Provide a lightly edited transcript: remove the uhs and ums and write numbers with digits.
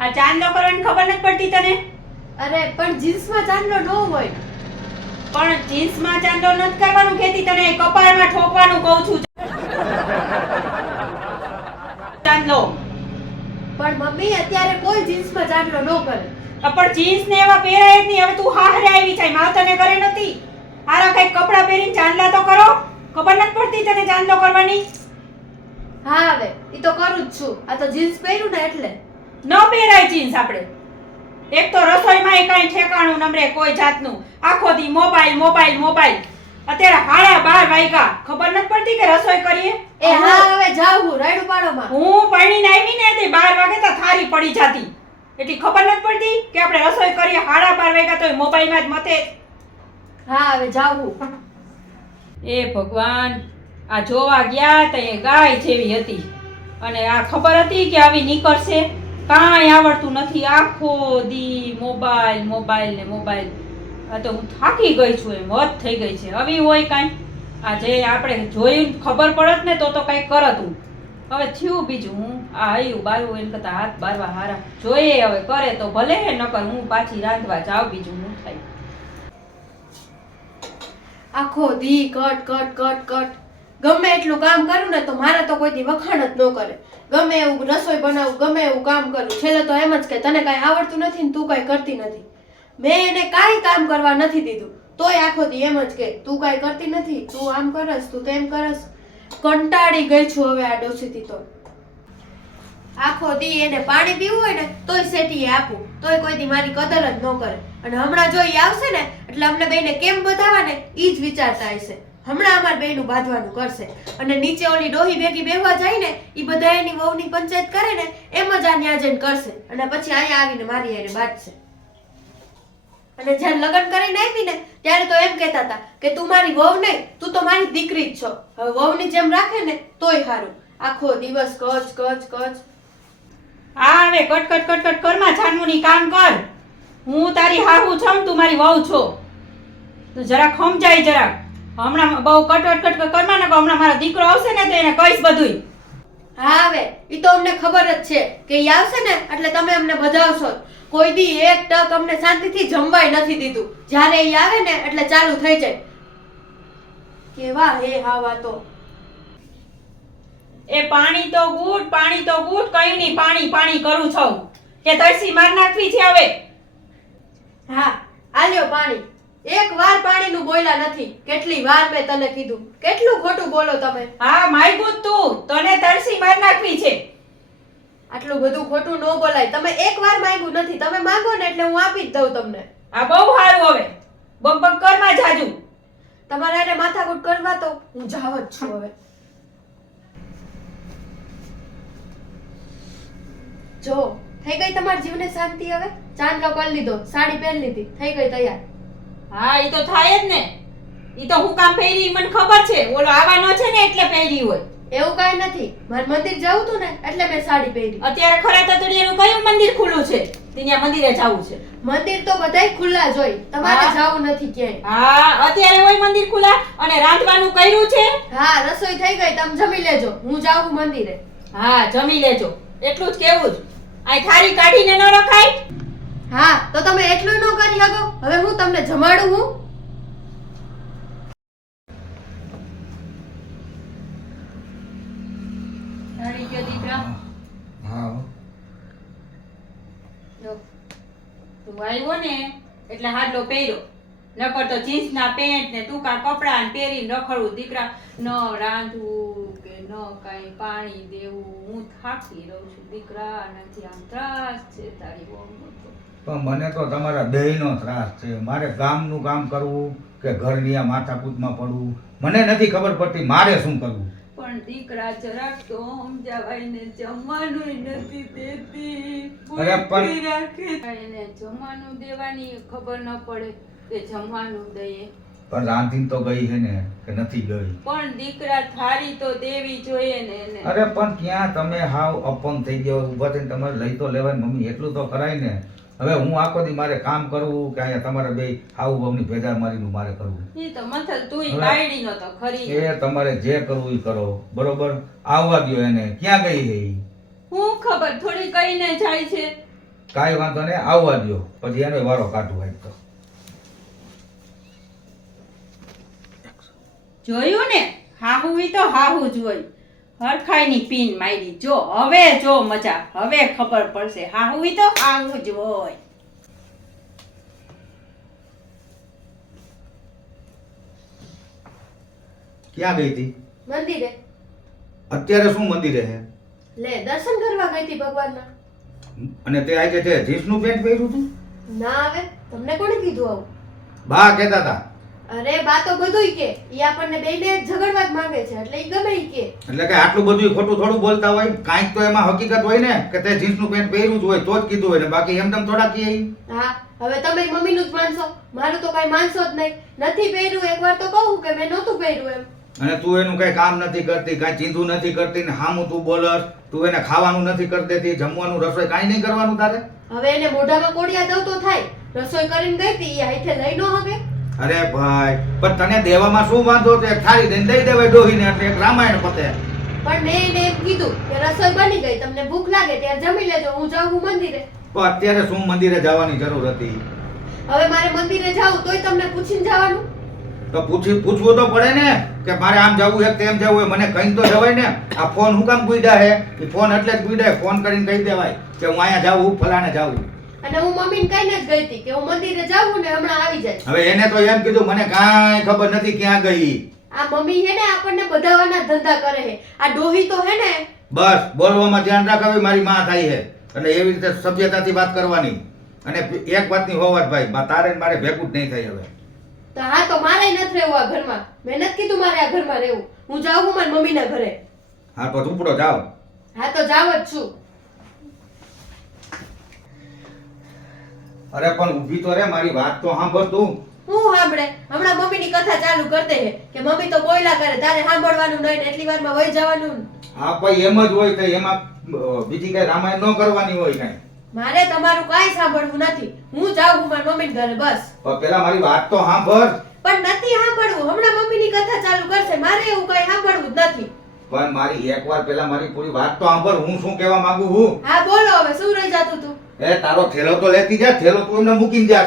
આ ચાંદલો કરવાની ખબર નથી પડતી તને? અરે પણ જીન્સમાં ચાંદલો ન હોય. પણ જીન્સમાં ચાંદલો નથી કરવાનું કહેતી તને, કપાળમાં ઠોકવાનું કહું છું. ચાંદલો. પણ મમ્મી અત્યારે કોઈ જીન્સમાં ચાંદલો ન કરે. પણ જીન્સ ને એવા પહેરાય જ નહીં. હવે તું હારે આવી જાય, માવતરને કરે નથી. હારા કઈક કપડા પહેરીને ચાંદલા તો કરો. ખબર નથી પડતી તને ચાંદલો કરવાની? હા હવે ઈ તો કરું જ છું. આ તો જીન્સ પહેર્યું ને એટલે. ન પહેરાય જીન્સ આપણે. એક તો રસોઈમાં કઈ ઠેકાણું નમરે કોઈ જાતનું. આખો દી મોબાઈલ મોબાઈલ મોબાઈલ. અત્યારે 12:30 વાગ્યા. ખબર નથી પડતી કે રસોઈ કરીએ? એ હા હવે જાઉં હું રાયડું પાડોમાં. હું પરણીને આવી ને તે 12 વાગે તો થારી પડી જાતી. એટલી ખબર નથી પડતી કે આપણે રસોઈ કરીએ 12:30 વાગ્યા તો મોબાઈલમાં જ મતે. હા હવે જાઉં હું. એ ભગવાન, આ જોવા ગયા તો એ ગાય જેવી હતી અને આ ખબર હતી કે આવી નીકળશે. કાંઈ આવડતું નથી. આખો દી મોબાઈલ મોબાઈલ ને મોબાઈલ. આ તો હું થાકી ગઈ છું, એમ હદ થઈ ગઈ છે. આવી હોય કાંઈ આ જે આપણે જોયું ખબર પડત ને તો કંઈક કરત હું. હવે થયું બીજું હું આ આવ્યું બાયું એને કરતા હાથ બારવા હારા. જોઈએ હવે કરે તો ભલે, નકર હું પાછી રાંધવા જાઉં. બીજું હું થાય. આખો દી કટ કટ કટ કટ. ગમે એટલું કામ કરું ને તો મારા તો કોઈ દી વખાણ જ ન કરે. ગમે એવું રસોઈ બનાવું, ગમે એવું કામ કરું, છેલ્લે તો એમ જ કે તને કાંઈ આવડતું નથી ને તું કાંઈ કરતી નથી. મેં એને કાંઈ કામ કરવા નથી દીધું તોય આખો દી એમ જ કે તું કાંઈ કરતી નથી, તું આમ કરસ, તું તેમ કરસ. કંટાળી ગઈ છું હવે આ ડોસીથી તો. આખો દી એને પાણી પીવું હોય ને તોય સેટીએ આપું, તોય કોઈ દી મારી કદર જ ન કરે. અને હમણાં જો ઈ આવશે ને એટલે અમને બેને કેમ બધાવા ને ઈ જ વિચારતા હશે. હમણાં અમાર બેયનું બાંધવાનું કરશે અને નીચે ઓલી ડોહી ભેગી બેહવા જાય ને ઈ બધા એની વહુની પંચાયત કરે ને એમ જ આ ન્યા જઈને કરશે અને પછી અહીંયા આવીને મારી હારે બાંધશે. અને જ્યારે લગ્ન કરીને આવી ને ત્યારે તો એમ કહેતા હતા કે તું મારી વહુ નહીં, તું તો મારી દીકરી જ છો. હવે વહુની જેમ રાખે ને તોય સારું. આખો દિવસ કચ કચ કચ. હા હવે કટ કટ કટ કટ કરમાં છાનમુની કામ કર. હું તારી હાહુ છું, તું મારી વહુ છો. તું જરાક સમજાય જરાક. હમણાં બહુ કટ કટ કટ કરમાં ને હમણાં મારો દીકરો આવશે ને તો એને કહીશ બધુંય. હા હવે ઈ તો અમને ખબર જ છે કે ઈ આવશે ને એટલે તમે અમને બધાવશો. કોઈ દી એક ટક અમને શાંતિથી જમવાય નથી દીધું. જ્યારે ઈ આવે ને એટલે ચાલુ થઈ જાય. કેવા હે હાવા તો. એ પાણી તો ગુડ કઈ નહીં પાણી પાણી કરું છું કે તરસી માર નાખવી છે હવે. હા આલ્યો પાણી. એક વાર પાણીનું બોલ્યા નથી. કેટલી વાર મેં તને કીધું. કેટલું ખોટું બોલો તમે. હા માયગું તું, તને તરસી માર નાખવી છે. આટલું બધું ખોટું ન બોલાય. તમે એક વાર માંગ્યું નથી, તમે માંગો ને એટલે હું આપી જ દઉં તમને. આ બહુ સારું. હવે બક કરમાં જાજુ. તમારે આને માથાકૂટ કરવા તો હું જાવ જ છું હવે. જો થઈ ગઈ તમારી જીવને શાંતિ હવે. ચાંદલો કરી લીધો, સાડી પહેરી લીધી, થઈ ગઈ તૈયાર. હા ઈ તો થાય જ ને. ઈ તો હું કામ પહેરી મને ખબર છે. ઓલો આવવાનો છે ને એટલે પહેરી હોય. એવું કાંઈ નથી. મારે મંદિર જવું તું ને એટલે મેં સાડી પહેરી. અત્યારે ખરા તતડીયાનું કયું મંદિર ખુલ્લું છે? ત્યાં મંદિરે જવું છે. મંદિર તો બધાય ખુલ્લા જ હોય, તમારે જવું નથી ક્યાંય. હા અત્યારે હોય મંદિર ખુલ્લા અને રાંધવાનું કર્યું છે. હા રસોઈ થઈ ગઈ, તમે જમી લેજો, હું જાઉં મંદિરે. હા જમી લેજો, એટલું જ કેવું જ. આ થાળી કાઢીને ન રખાય. હા તો તમે એટલું ન કરી શકો. હવે હું તમને જમાડું હું. થાળી ગયો દીકરા. હા જો તું આવ્યો ને એટલે હાડલો પહેર્યો. નકર તો જીન્સના પેન્ટ ને ટૂંકા કપડા ને પહેરીને રખડવું. દીકરા ન રાંધવું કે ન કાંઈ પાણી દેવું. હું થાકી રહું છું દીકરા. નથી આમ ત્રાસ છે તારી વહુનો તો. પણ મને તો તમારા બેયનો ત્રાસ છે. મારે ગામનું કામ કરવું કે ઘરની આ માથાકૂટમાં પડવું મને નથી ખબર પડતી મારે શું કરવું. પણ દીકરા જરાક તો સમજાવાય ને. જમવાનું નથી દેતી. અરે પણ એને જમવાનું દેવાની ખબર ન પડે કે જમવાનું દઈએ. પણ રાંધીને તો ગઈ છે ને કે નથી ગઈ? પણ દીકરા થાળી તો દેવી જોઈએ ને એને. અરે પણ ક્યાં તમે હાવ અપંગ થઈ ગયો. ઉભા થઈને તમારે લઈ તો લેવાય મમ્મી, એટલું તો કરાય ને. હવે હું આખો દી મારે કામ કરવું કે અહીંયા તમારે બે હાવ બહુની ભેગા મારીનું મારે કરવું? ઈ તો મથલ તુંય બાયડી નો તો ખરી. એ તમારે જે કરવું એ કરો, બરોબર? આવવા દ્યો એને. ક્યાં ગઈ છે ઈ? હું ખબર થોડી કઈને જાય છે. કાંઈ વાંધો નહીં, આવવા દ્યો, પછી એનો વારો કાઢું આજ તો. જોયું ને, હાહુ ઈ તો હાહુ જ હોય. હરખાઈની પીન મારી. જો હવે જો મજા, હવે ખબર પડશે. હાહુ ઈ તો હાહુ જ હોય. ક્યાં ગઈ હતી? મંદિરે. અત્યારે શું મંદિરે છે? લે દર્શન કરવા ગઈ હતી ભગવાનના. અને તે આજે તે જીન્સનું પેન્ટ પહેર્યું હતું? ના આવે, તમને કોણે કીધું આવું? બા કહેતા હતા. અરે બા તો બધુંય કે ઈ આપણને બેયને ઝઘડવા જ માંગે છે, એટલે ઈ ગમે ઈ કે. એટલે કે આટલું બધું ખોટું થોડું બોલતા હોય, કાંઈક તો એમાં હકીકત હોય ને કે તે જીન્સનું પેન્ટ પહેર્યું જ હોય તો જ કીધું હોય ને, બાકી એમનેમ થોડા કહે ઈ. હા, હવે તમે મમ્મીનું જ માનશો, મારું તો કાંઈ માનશો જ નહીં. નથી પહેર્યું એકવાર તો કહું કે મેં નહોતું પહેર્યું એમ. અને તું એનું કઈ કામ નથી કરતી, કાંઈ ચીંધું નથી કરતી ને હામું તું બોલસ, તું એને ખાવાનું નથી કરી દેતી, જમવાનું રસોઈ કાંઈ નહીં કરવાનું તારે. હવે એને મોઢામાં કોડિયા દઉં તો થાય, રસોઈ કરીને ગઈ હતી ઈ હાથે લઈ ન હગે. અરે ભાઈ, પણ તને દેવામાં શું વાંધો છે? એક થાળી દઈને દઈ દેવાય ડોહીને, એટલે એક રામાયણ પતે. પણ મેં એને એમ કીધું કે રસોઈ બની ગઈ, તમને ભૂખ લાગે ત્યારે જમી લેજો, હું જાઉં છું મંદિરે. તો અત્યારે શું મંદિરે જવાની જરૂર હતી? હવે મારે મંદિરે જાવું તોય તમને પૂછીને જવાનું? તો પૂછવું તો પડે ને કે મારે આમ જવું છે તેમ જવું હોય, મને કઈ તો જવાય ને. આ ફોન હું કામ ગુઈડા હે? એ ફોન એટલે જ ગુઈડા, ફોન કરીને કહી દેવાય કે હું અહીંયા જાઉં, ફલાણે જાઉં. અને હું મમ્મીને કહીને જ ગઈ હતી કે હું મંદિરે જાઉં ને હમણાં આવી જાય. હવે એને તો એમ કીધું મને કાંઈ ખબર નથી ક્યાં ગઈ. આ મમ્મી હે ને આપણને બધાવાના ધંધા કરે છે. આ ડોહી તો હે ને બસ બોલવામાં ધ્યાન રાખવી, મારી માં થાય છે એટલે એવી રીતે સભ્યતાથી વાત કરવાની. અને એક વાતની હોવાત ભાઈ, તારે ને મારે ભેગું જ નહીં થાય હવે. તો હા, તો મારે નથી રહેવું આ ઘરમાં. મેં નથી કીધું મારે આ ઘરમાં રહેવું. હું જાઉં છું મારી મમ્મીના ઘરે. હા તો ઝૂંપડો જાઓ. હા તો જાવ જ છું. અરે પણ ઊભી તો રે, મારી વાત તો સાંભળ તું. હું સાંભળે? હમણાં મમ્મીની કથા ચાલુ કરતે હે કે મમ્મી તો બોયલા કરે, તારે સાંભળવાનું નહીં ને એટલી વારમાં વહી જવાનું. હા ભાઈ એમ જ હોય તો એમાં બીજી કઈ રામાયણ ન કરવાની હોય કઈ. મારે તમારું કાંઈ સાંભળવું નથી. હું જાઉં છું મારી મમ્મીના ઘરે બસ. પણ પેલા મારી વાત તો સાંભળ. પણ નથી સાંભળવું. હમણાં મમ્મીની કથા ચાલુ કરશે, મારે એવું કાંઈ સાંભળવું જ નથી. પણ મારી એકવાર પેલા મારી પૂરી વાત તો સાંભળ, હું શું કહેવા માંગુ છું. હા બોલો, હવે શું રહી જાતું તું? એ તારો થેલો તો લેતી જા, થેલો તું એમને મૂકીને જા.